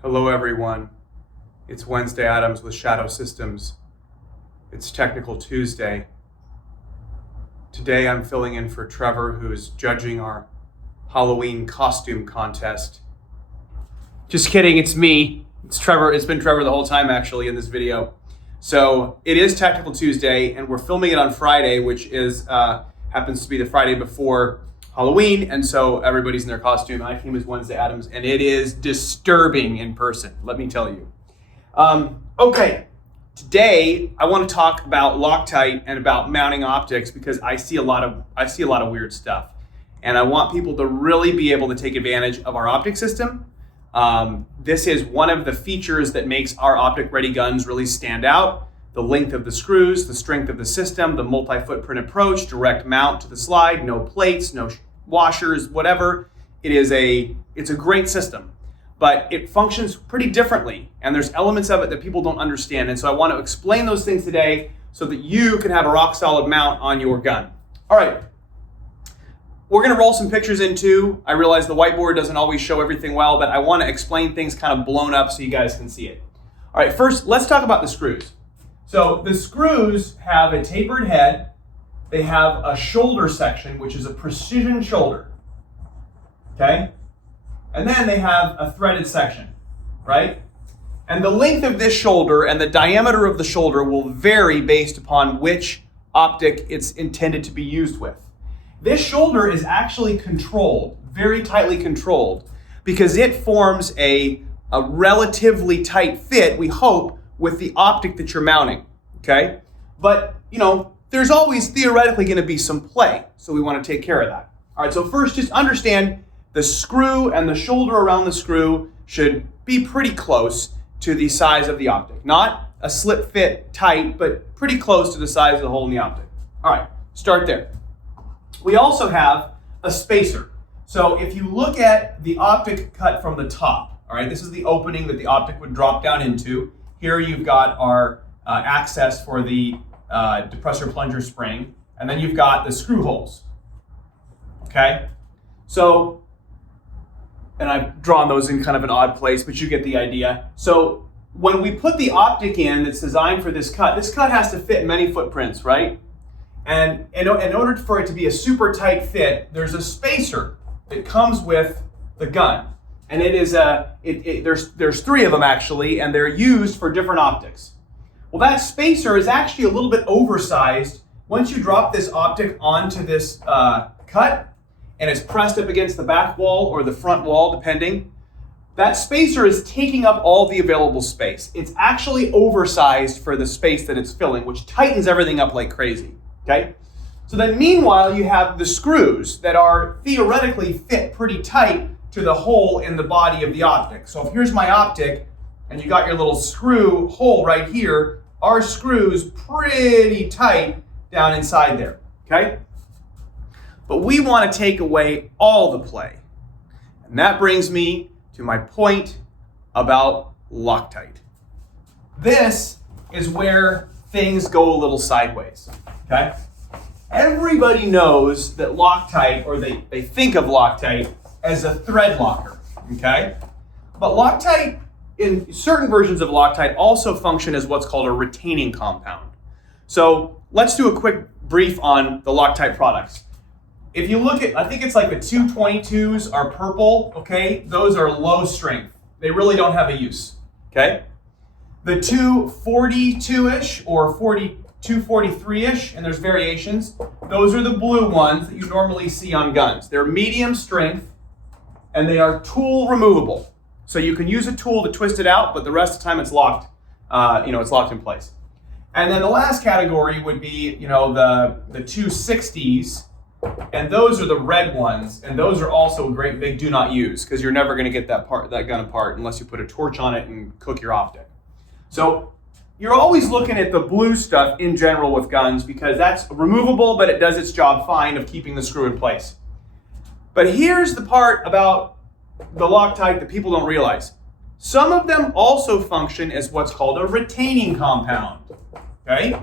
Hello everyone, it's Wednesday Adams with Shadow Systems. It's Technical Tuesday. Today I'm filling in for Trevor, who is judging our Halloween costume contest. Just kidding, it's me. It's Trevor. It's been Trevor the whole time actually in this video. So it is Technical Tuesday and we're filming it on Friday, which is happens to be the Friday before Halloween, and so everybody's in their costume. I came as Wednesday Adams, and it is disturbing in person, let me tell you. Okay, today I want to talk about Loctite and about mounting optics because I see a lot of weird stuff, and I want people to really be able to take advantage of our optic system. This is one of the features that makes our optic-ready guns really stand out. The length of the screws, the strength of the system, the multi-footprint approach, direct mount to the slide, no plates, no washers, whatever. It's a great system, but it functions pretty differently, and there's elements of it that people don't understand. And so I want to explain those things today so that you can have a rock solid mount on your gun. All right, we're going to roll some pictures in too. I realize the whiteboard doesn't always show everything well, but I want to explain things kind of blown up so you guys can see it. All right, first let's talk about the screws. So the screws have a tapered head. They have a shoulder section, which is a precision shoulder, okay? And then they have a threaded section, right? And the length of this shoulder and the diameter of the shoulder will vary based upon which optic it's intended to be used with. This shoulder is actually controlled, very tightly controlled, because it forms a relatively tight fit, we hope, with the optic that you're mounting, okay? But, there's always theoretically going to be some play, so we want to take care of that. All right, so first just understand the screw and the shoulder around the screw should be pretty close to the size of the optic. Not a slip fit tight, but pretty close to the size of the hole in the optic. All right, start there. We also have a spacer. So if you look at the optic cut from the top, all right, this is the opening that the optic would drop down into. Here you've got our access for the depressor plunger spring, and then you've got the screw holes, okay? So, and I've drawn those in kind of an odd place, but you get the idea. So when we put the optic in that's designed for this cut has to fit many footprints, right? And in order for it to be a super tight fit, there's a spacer that comes with the gun. And it is there's three of them actually, and they're used for different optics. Well, that spacer is actually a little bit oversized. Once you drop this optic onto this cut, and it's pressed up against the back wall or the front wall, depending, that spacer is taking up all the available space. It's actually oversized for the space that it's filling, which tightens everything up like crazy, okay? So then meanwhile, you have the screws that are theoretically fit pretty tight to the hole in the body of the optic. So if here's my optic, and you got your little screw hole right here, our screw's pretty tight down inside there, okay? But we want to take away all the play. And that brings me to my point about Loctite. This is where things go a little sideways, okay? Everybody knows that Loctite, or they think of Loctite as a thread locker, okay? But Loctite, in certain versions of Loctite, also function as what's called a retaining compound. So let's do a quick brief on the Loctite products. If you look at, I think it's like the 222s are purple, okay? Those are low strength. They really don't have a use, okay? The 242-ish or 243-ish, and there's variations, those are the blue ones that you normally see on guns. They're medium strength, and they are tool removable. So you can use a tool to twist it out, but the rest of the time it's locked. It's locked in place. And then the last category would be, the 260s, and those are the red ones, and those are also great big do not use because you're never going to get that gun apart unless you put a torch on it and cook your optic. So you're always looking at the blue stuff in general with guns because that's removable, but it does its job fine of keeping the screw in place. But here's the part about the Loctite that people don't realize. Some of them also function as what's called a retaining compound, okay?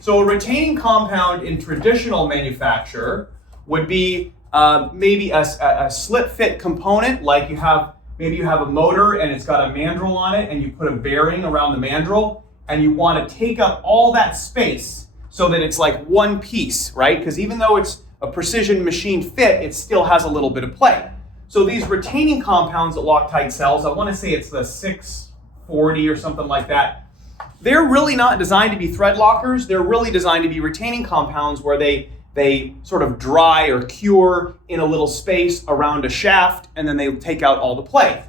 So a retaining compound in traditional manufacture would be maybe a slip fit component, like you have maybe you have a motor and it's got a mandrel on it and you put a bearing around the mandrel and you want to take up all that space so that it's like one piece, right? Because even though it's a precision machine fit, it still has a little bit of play. So these retaining compounds that Loctite sells, I want to say it's the 640 or something like that. They're really not designed to be thread lockers. They're really designed to be retaining compounds where they sort of dry or cure in a little space around a shaft, and then they take out all the play.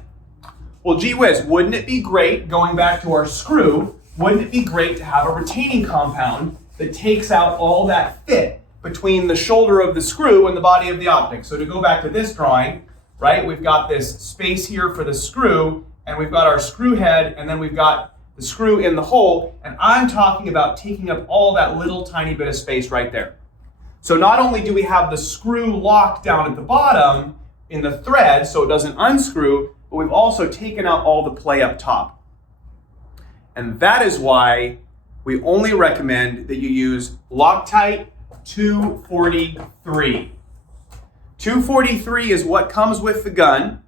Well, gee whiz, wouldn't it be great, going back to our screw, wouldn't it be great to have a retaining compound that takes out all that fit between the shoulder of the screw and the body of the optic? So to go back to this drawing, right, we've got this space here for the screw, and we've got our screw head, and then we've got the screw in the hole, and I'm talking about taking up all that little tiny bit of space right there. So not only do we have the screw locked down at the bottom in the thread so it doesn't unscrew, but we've also taken out all the play up top. And that is why we only recommend that you use Loctite 243. 243 is what comes with the gun,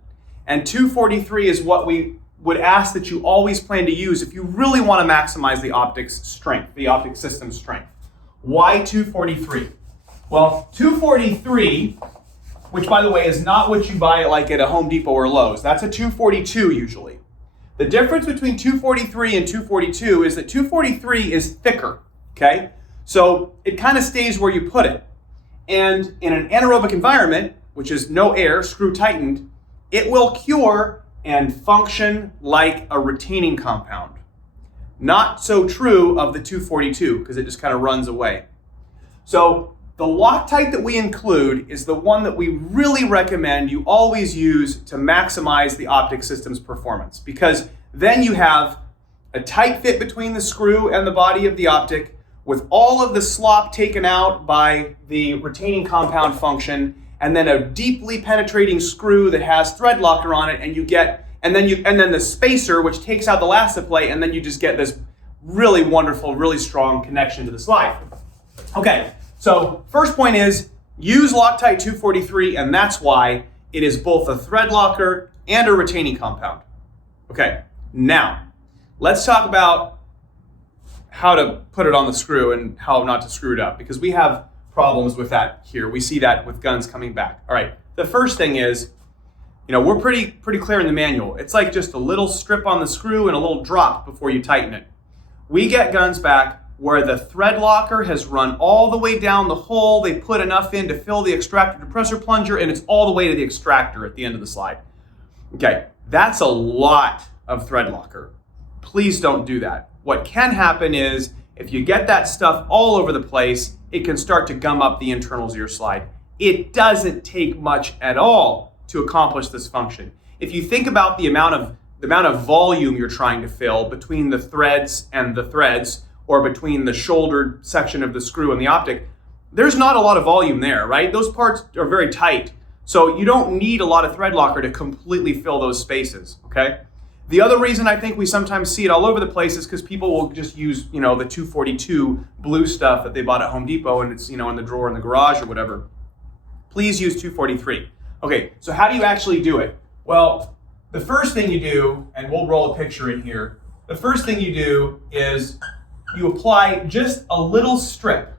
and 243 is what we would ask that you always plan to use if you really want to maximize the optic's strength, the optic system's strength. Why 243? Well, 243, which by the way is not what you buy like at a Home Depot or Lowe's. That's a 242 usually. The difference between 243 and 242 is that 243 is thicker, okay? So it kind of stays where you put it. And in an anaerobic environment, which is no air, screw tightened, it will cure and function like a retaining compound. Not so true of the 242 because it just kind of runs away. So the Loctite that we include is the one that we really recommend you always use to maximize the optic system's performance, because then you have a tight fit between the screw and the body of the optic with all of the slop taken out by the retaining compound function, and then a deeply penetrating screw that has thread locker on it, and then the spacer which takes out the last of play, and then you just get this really wonderful, really strong connection to the slide. Okay, so first point is use Loctite 243, and that's why it is both a thread locker and a retaining compound. Okay, now let's talk about how to put it on the screw and how not to screw it up, because we have problems with that here. We see that with guns coming back. All right, the first thing is, we're pretty clear in the manual. It's like just a little strip on the screw and a little drop before you tighten it. We get guns back where the thread locker has run all the way down the hole. They put enough in to fill the extractor depressor plunger, and it's all the way to the extractor at the end of the slide. Okay, that's a lot of thread locker. Please don't do that. What can happen is if you get that stuff all over the place, it can start to gum up the internals of your slide. It doesn't take much at all to accomplish this function. If you think about the amount of volume you're trying to fill between the threads and the threads, or between the shoulder section of the screw and the optic, there's not a lot of volume there, right? Those parts are very tight. So you don't need a lot of thread locker to completely fill those spaces, okay? The other reason I think we sometimes see it all over the place is because people will just use, the 242 blue stuff that they bought at Home Depot, and it's, in the drawer in the garage or whatever. Please use 243. Okay, so how do you actually do it? Well, the first thing you do, and we'll roll a picture in here, the first thing you do is you apply just a little strip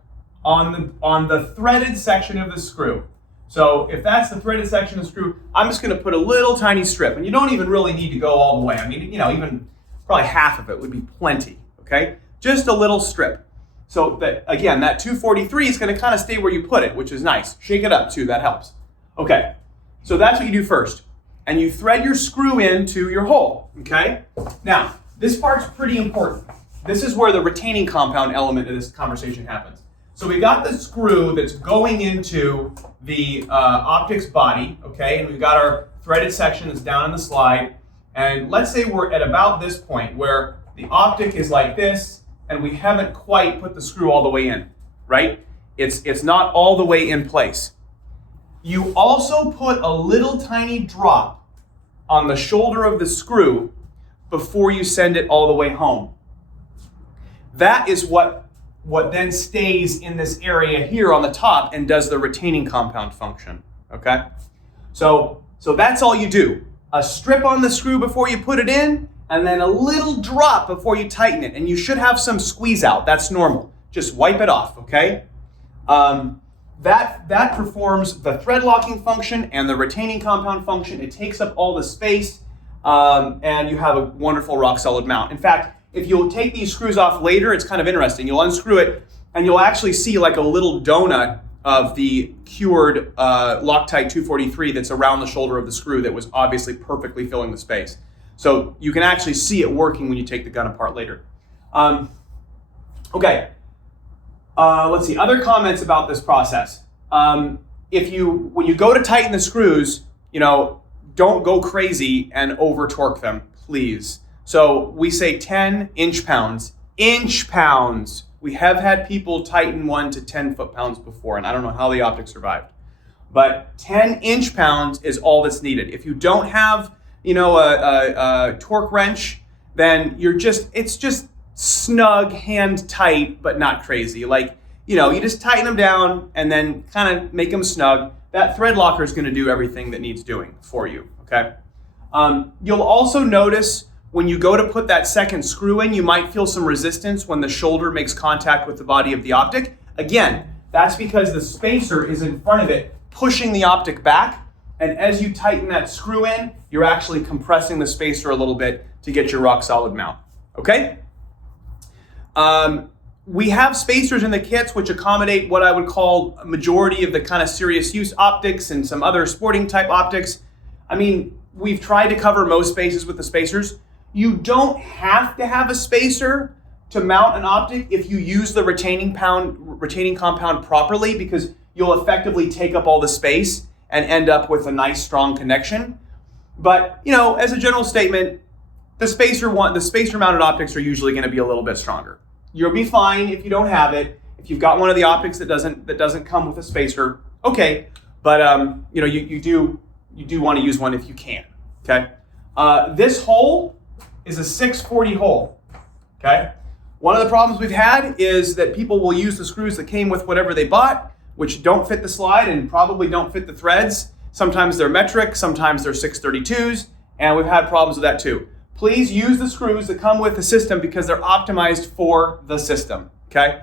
on the threaded section of the screw. So if that's the threaded section of the screw, I'm just going to put a little tiny strip, and you don't even really need to go all the way. I mean, even probably half of it would be plenty, okay? Just a little strip. So that, again, that 243 is going to kind of stay where you put it, which is nice. Shake it up too, that helps. Okay, so that's what you do first. And you thread your screw into your hole, okay? Now, this part's pretty important. This is where the retaining compound element of this conversation happens. So we got the screw that's going into the optics body, okay? And we've got our threaded section that's down in the slide. And let's say we're at about this point where the optic is like this, and we haven't quite put the screw all the way in, right? It's not all the way in place. You also put a little tiny drop on the shoulder of the screw before you send it all the way home. That is what then stays in this area here on the top and does the retaining compound function, okay? So that's all you do. a strip on the screw before you put it in, and then a little drop before you tighten it. And you should have some squeeze out. That's normal. Just wipe it off, okay? That performs the thread locking function and the retaining compound function. It takes up all the space, and you have a wonderful rock solid mount. In fact, if you'll take these screws off later, it's kind of interesting. You'll unscrew it, and you'll actually see like a little donut of the cured Loctite 243 that's around the shoulder of the screw that was obviously perfectly filling the space. So you can actually see it working when you take the gun apart later. Okay. Let's see, other comments about this process. When you go to tighten the screws, don't go crazy and over torque them, please. So we say 10 inch-pounds. Inch-pounds. We have had people tighten 1 to 10 foot-pounds before, and I don't know how the Optic survived. But 10 inch-pounds is all that's needed. If you don't have, a torque wrench, then it's just snug, hand tight, but not crazy. You just tighten them down and then kind of make them snug. That thread locker is going to do everything that needs doing for you, okay? You'll also notice when you go to put that second screw in, you might feel some resistance when the shoulder makes contact with the body of the Optic. Again, that's because the spacer is in front of it, pushing the Optic back. And as you tighten that screw in, you're actually compressing the spacer a little bit to get your rock solid mount, okay? We have spacers in the kits which accommodate what I would call a majority of the kind of serious use optics and some other sporting type optics. I mean, we've tried to cover most bases with the spacers. You don't have to have a spacer to mount an Optic if you use the retaining compound properly, because you'll effectively take up all the space and end up with a nice strong connection. But, as a general statement, the spacer mounted optics are usually going to be a little bit stronger. You'll be fine if you don't have it. If you've got one of the Optics that doesn't come with a spacer, okay. But you do want to use one if you can. Okay. This hole is a 640 hole. Okay. One of the problems we've had is that people will use the screws that came with whatever they bought, which don't fit the slide and probably don't fit the threads. Sometimes they're metric, sometimes they're 632s, and we've had problems with that too. Please use the screws that come with the system because they're optimized for the system, okay?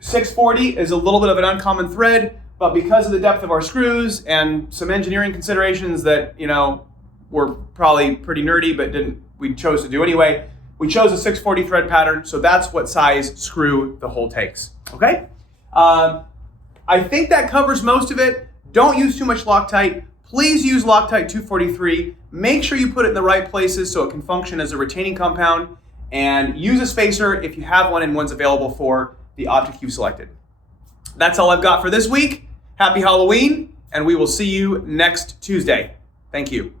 640 is a little bit of an uncommon thread, but because of the depth of our screws and some engineering considerations that, were probably pretty nerdy, but we chose to do anyway, we chose a 640 thread pattern, so that's what size screw the hole takes, okay? I think that covers most of it. Don't use too much Loctite. Please use Loctite 243. Make sure you put it in the right places so it can function as a retaining compound, and use a spacer if you have one and one's available for the Optic you've selected. That's all I've got for this week. Happy Halloween, and we will see you next Tuesday. Thank you.